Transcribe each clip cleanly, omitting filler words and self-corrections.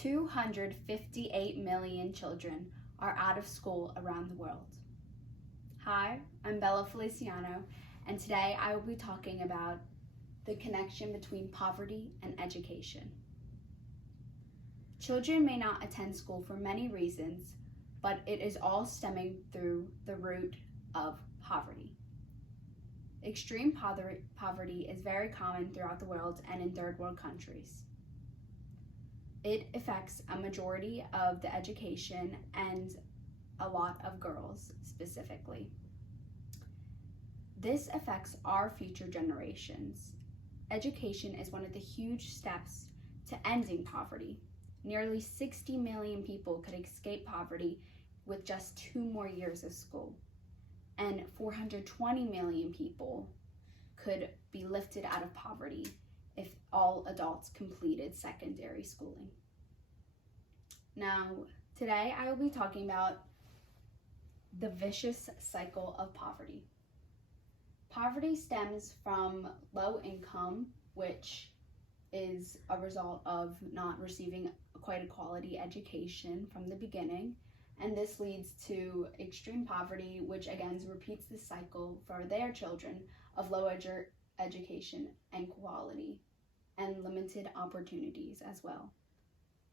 258 million children are out of school around the world. Hi, I'm Bella Feliciano, and today I will be talking about the connection between poverty and education. Children may not attend school for many reasons, but it is all stemming through the root of poverty. Extreme poverty is very common throughout the world and in third world countries. It affects a majority of the education and a lot of girls specifically. This affects our future generations. Education is one of the huge steps to ending poverty. Nearly 60 million people could escape poverty with just 2 more years of school, and 420 million people could be lifted out of poverty if all adults completed secondary schooling. Now, today I will be talking about the vicious cycle of poverty. Poverty stems from low income, which is a result of not receiving quite a quality education from the beginning, and this leads to extreme poverty, which again repeats the cycle for their children of low education and quality and limited opportunities as well.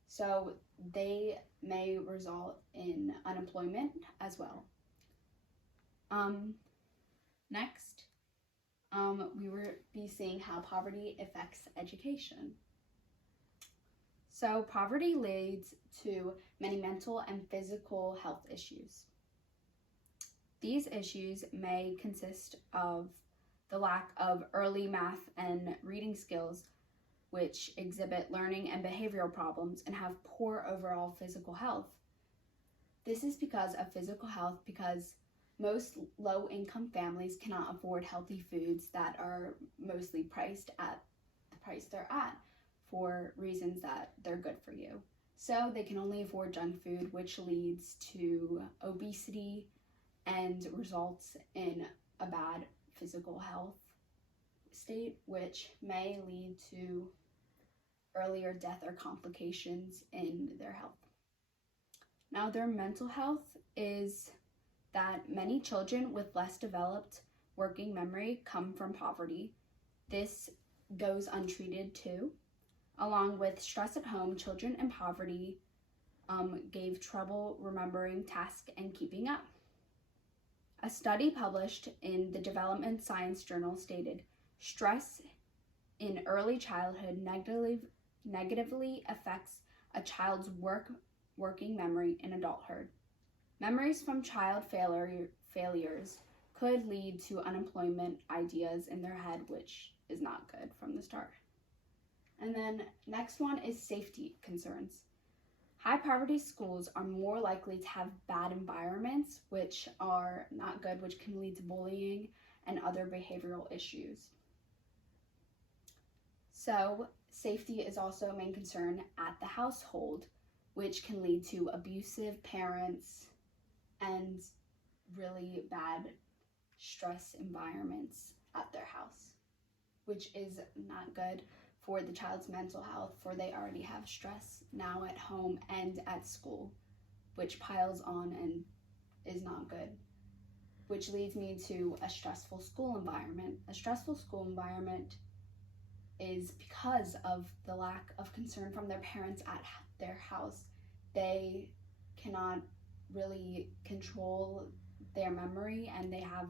So they may result in unemployment as well. Next, we will be seeing how poverty affects education. So poverty leads to many mental and physical health issues. These issues may consist of the lack of early math and reading skills, which exhibit learning and behavioral problems and have poor overall physical health. This is because of physical health because most low-income families cannot afford healthy foods that are mostly priced at the price they're at for reasons that they're good for you. So they can only afford junk food, which leads to obesity and results in a bad physical health state, which may lead to earlier death or complications in their health. Now, their mental health is that many children with less developed working memory come from poverty. This goes untreated too. Along with stress at home, children in poverty gave trouble remembering tasks and keeping up. A study published in the Development Science Journal stated, stress in early childhood negatively affects a child's working memory in adulthood. Memories from child failures could lead to unemployment ideas in their head, which is not good from the start. And then next one is safety concerns. High poverty schools are more likely to have bad environments, which are not good, which can lead to bullying and other behavioral issues. So safety is also a main concern at the household, which can lead to abusive parents and really bad stress environments at their house, which is not good for the child's mental health, for they already have stress now at home and at school, which piles on and is not good, which leads me to a stressful school environment. A stressful school environment is because of the lack of concern from their parents at their house. They cannot really control their memory, and they have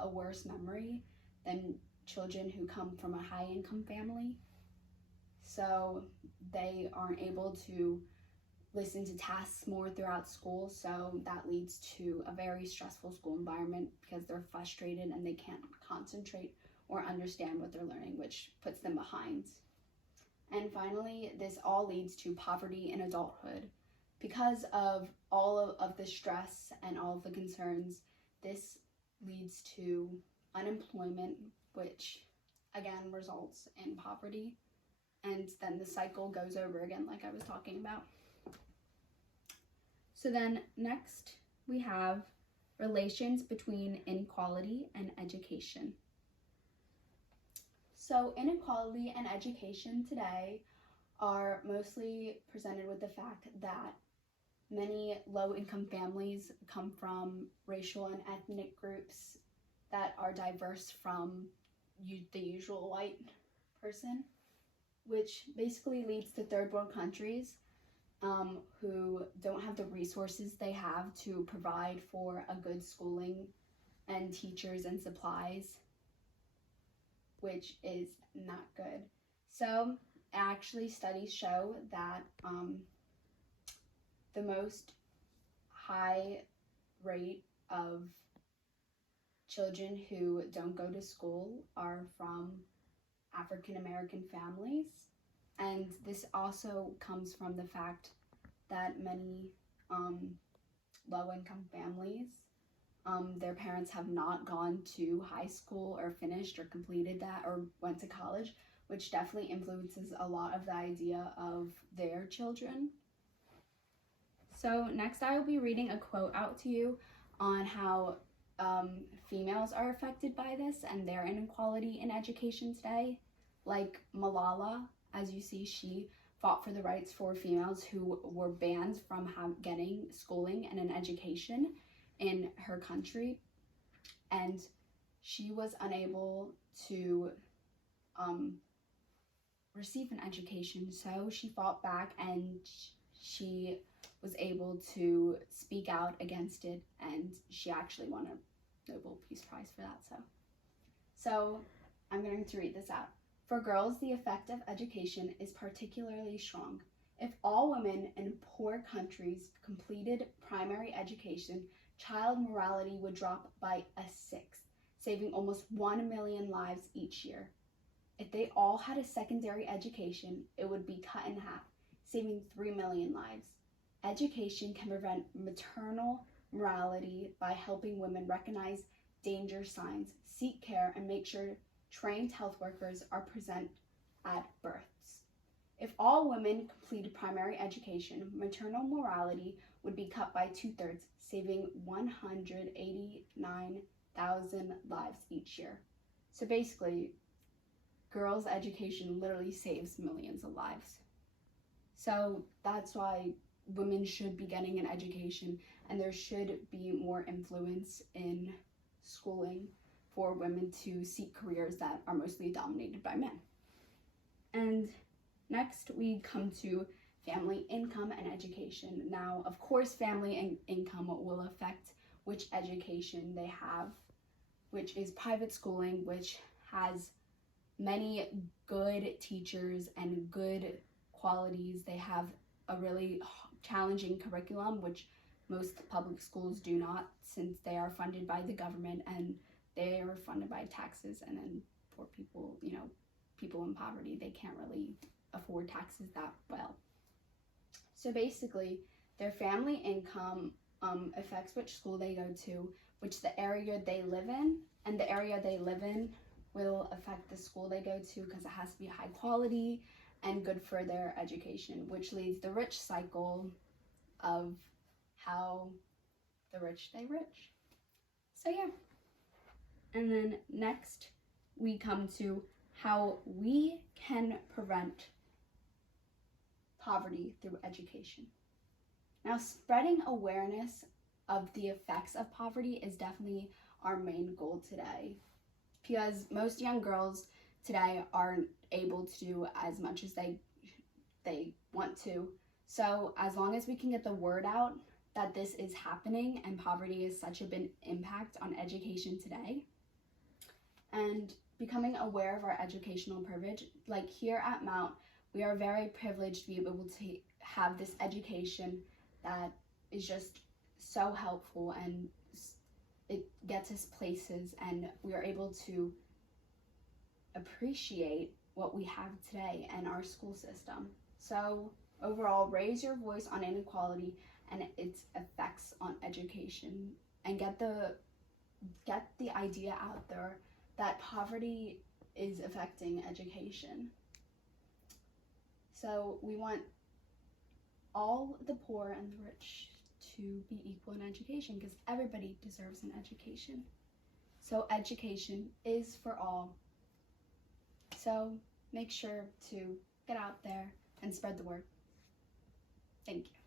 a worse memory than children who come from a high-income family. So they aren't able to listen to tasks more throughout school, so that leads to a very stressful school environment because they're frustrated and they can't concentrate or understand what they're learning, which puts them behind. And finally, this all leads to poverty in adulthood. Because of all of the stress and all of the concerns, this leads to unemployment, which again results in poverty. And then the cycle goes over again, like I was talking about. So then next we have relations between inequality and education. So inequality and education today are mostly presented with the fact that many low-income families come from racial and ethnic groups that are diverse from the usual white person, which basically leads to third world countries who don't have the resources they have to provide for a good schooling and teachers and supplies, which is not good. So actually studies show that the most high rate of children who don't go to school are from African American families. And this also comes from the fact that many low-income families, their parents have not gone to high school or finished or completed that or went to college, which definitely influences a lot of the idea of their children. So next I will be reading a quote out to you on how females are affected by this and their inequality in education today. Like Malala, as you see, she fought for the rights for females who were banned from getting schooling and an education in her country, and she was unable to receive an education, so she fought back and she was able to speak out against it, and she actually won a Nobel Peace Prize for that. So I'm going to read this out. For girls, the effect of education is particularly strong. If all women in poor countries completed primary education, child mortality would drop by a sixth, saving almost 1 million lives each year. If they all had a secondary education, it would be cut in half, saving 3 million lives. Education can prevent maternal mortality by helping women recognize danger signs, seek care, and make sure trained health workers are present at births. If all women completed primary education, maternal mortality would be cut by 2/3, saving 189,000 lives each year. So basically, girls' education literally saves millions of lives. So that's why women should be getting an education, and there should be more influence in schooling for women to seek careers that are mostly dominated by men. And next we come to family income and education. Now, of course, family income will affect which education they have, which is private schooling, which has many good teachers and good qualities. They have a really challenging curriculum, which most public schools do not, since they are funded by the government and they are funded by taxes, and then poor people, people in poverty, they can't really afford taxes that well. So basically, their family income affects which school they go to, which the area they live in, and the area they live in will affect the school they go to because it has to be high quality and good for their education, which leads the rich cycle of how the rich stay rich. So yeah. And then next we come to how we can prevent poverty through education. Now, spreading awareness of the effects of poverty is definitely our main goal today, because most young girls today aren't able to do as much as they want to. So as long as we can get the word out that this is happening and poverty is such a big impact on education today, and becoming aware of our educational privilege, like here at Mount, we are very privileged to be able to have this education that is just so helpful, and it gets us places, and we are able to appreciate what we have today and our school system. So overall, raise your voice on inequality and its effects on education, and get the idea out there that poverty is affecting education. So we want all the poor and the rich to be equal in education, because everybody deserves an education. So education is for all. So make sure to get out there and and spread the word. Thank you.